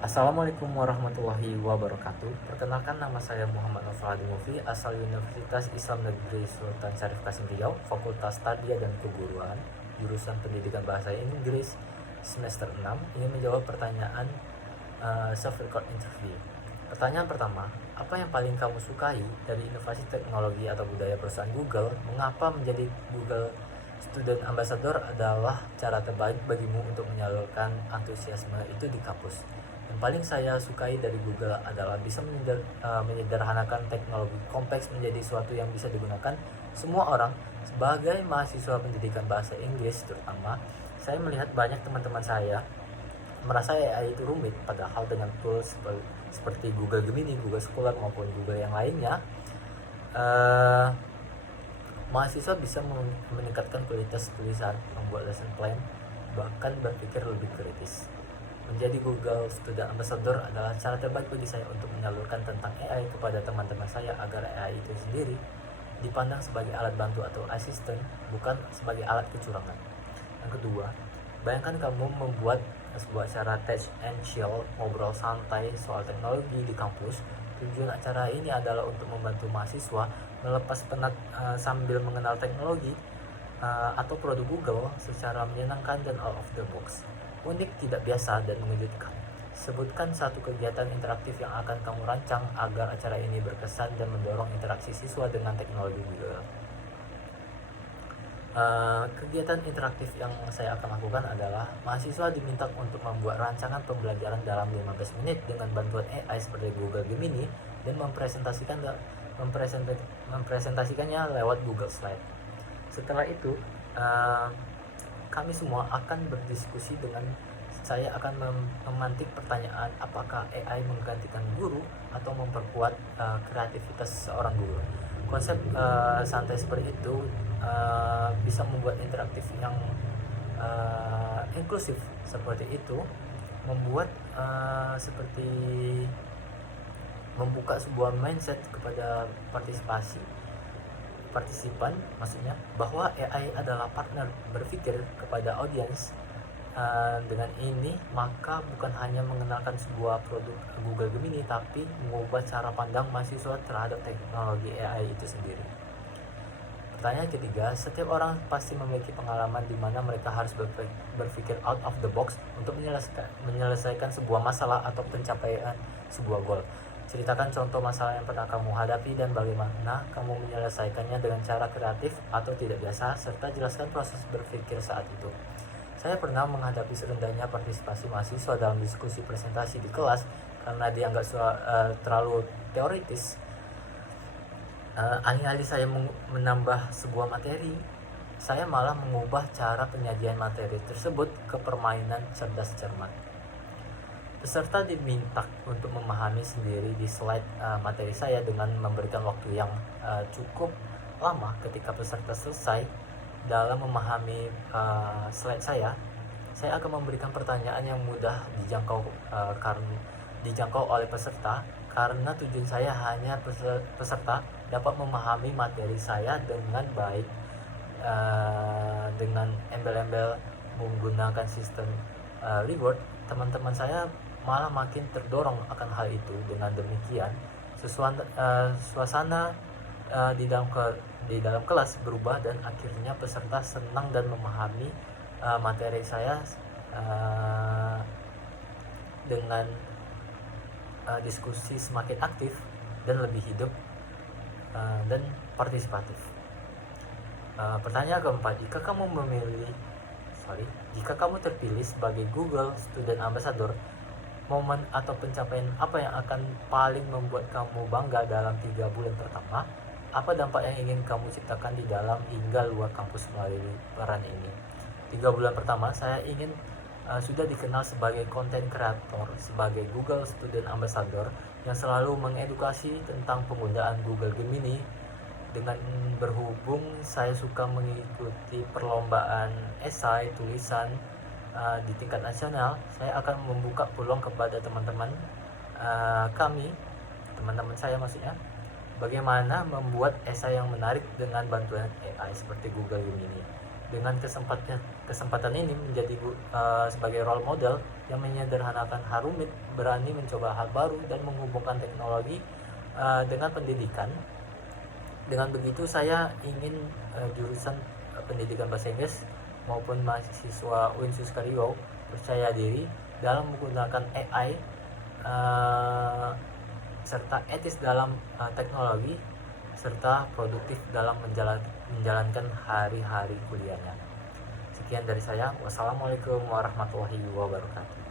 Assalamualaikum warahmatullahi wabarakatuh. Perkenalkan, nama saya Muhammad Nofal Mufi, asal Universitas Islam Negeri Sultan Syarif Kasim Riau, Fakultas Tarbiyah dan Keguruan, jurusan Pendidikan Bahasa Inggris semester 6. Ingin menjawab pertanyaan self-record interview. Pertanyaan pertama, apa yang paling kamu sukai dari inovasi teknologi atau budaya perusahaan Google? Mengapa menjadi Google Student Ambassador adalah cara terbaik bagimu untuk menyalurkan antusiasme itu di kampus? Yang paling saya sukai dari Google adalah bisa menyederhanakan teknologi kompleks menjadi sesuatu yang bisa digunakan semua orang. Sebagai mahasiswa pendidikan bahasa Inggris terutama, saya melihat banyak teman-teman saya merasa AI itu rumit, padahal dengan tools seperti Google Gemini, Google Scholar maupun Google yang lainnya, mahasiswa bisa meningkatkan kualitas tulisan, membuat lesson plan, bahkan berpikir lebih kritis. Menjadi Google Student Ambassador adalah cara terbaik bagi saya untuk menyalurkan tentang AI kepada teman-teman saya agar AI itu sendiri dipandang sebagai alat bantu atau asisten, bukan sebagai alat kecurangan. Yang kedua, bayangkan kamu membuat sebuah acara touch and chill, ngobrol santai soal teknologi di kampus. Tujuan acara ini adalah untuk membantu mahasiswa melepas penat sambil mengenal teknologi atau produk Google secara menyenangkan dan out of the box. Unik, tidak biasa, dan mengejutkan. Sebutkan satu kegiatan interaktif yang akan kamu rancang agar acara ini berkesan dan mendorong interaksi siswa dengan teknologi Google. Kegiatan interaktif yang saya akan lakukan adalah mahasiswa diminta untuk membuat rancangan pembelajaran dalam 15 menit dengan bantuan AI seperti Google Gemini dan mempresentasikannya lewat Google Slide. Setelah itu, kami semua akan berdiskusi dengan saya akan memantik pertanyaan apakah AI menggantikan guru atau memperkuat kreativitas seorang guru. Konsep santai seperti itu bisa membuat interaktif yang inklusif seperti itu, membuat seperti membuka sebuah mindset kepada partisipan, maksudnya bahwa AI adalah partner berpikir kepada audiens. Dengan ini maka bukan hanya mengenalkan sebuah produk Google Gemini, tapi mengubah cara pandang mahasiswa terhadap teknologi AI itu sendiri. Pertanyaan ketiga, setiap orang pasti memiliki pengalaman di mana mereka harus berpikir out of the box untuk menyelesaikan sebuah masalah atau pencapaian sebuah goal. Ceritakan contoh masalah yang pernah kamu hadapi dan bagaimana kamu menyelesaikannya dengan cara kreatif atau tidak biasa, serta jelaskan proses berpikir saat itu. Saya pernah menghadapi serendahnya partisipasi mahasiswa dalam diskusi presentasi di kelas karena dianggap terlalu teoritis. Alih-alih saya menambah sebuah materi, saya malah mengubah cara penyajian materi tersebut ke permainan cerdas cermat. Peserta diminta untuk memahami sendiri di slide materi saya dengan memberikan waktu yang cukup lama. Ketika peserta selesai dalam memahami slide saya akan memberikan pertanyaan yang mudah dijangkau oleh peserta, karena tujuan saya hanya peserta dapat memahami materi saya dengan baik. Dengan embel-embel menggunakan sistem reward, teman-teman saya malah makin terdorong akan hal itu. Dengan demikian, suasana di dalam kelas berubah dan akhirnya peserta senang dan memahami materi saya dengan diskusi semakin aktif dan lebih hidup dan partisipatif. Pertanyaan keempat, jika kamu terpilih sebagai Google Student Ambassador, momen atau pencapaian apa yang akan paling membuat kamu bangga dalam 3 bulan pertama? Apa dampak yang ingin kamu ciptakan di dalam hingga luar kampus melalui peran ini? 3 bulan pertama, saya ingin sudah dikenal sebagai content creator, sebagai Google Student Ambassador yang selalu mengedukasi tentang penggunaan Google Gemini. Dengan berhubung saya suka mengikuti perlombaan esai tulisan di tingkat nasional, saya akan membuka peluang kepada teman-teman saya maksudnya, bagaimana membuat esai yang menarik dengan bantuan AI seperti Google Gemini. Dengan kesempatan ini menjadi sebagai role model yang menyederhanakan hal rumit, berani mencoba hal baru, dan menghubungkan teknologi dengan pendidikan. Dengan begitu saya ingin jurusan pendidikan bahasa Inggris maupun mahasiswa Winsus Riau percaya diri dalam menggunakan AI serta etis dalam teknologi, serta produktif dalam menjalankan hari-hari kuliahnya. Sekian dari saya. Wassalamualaikum warahmatullahi wabarakatuh.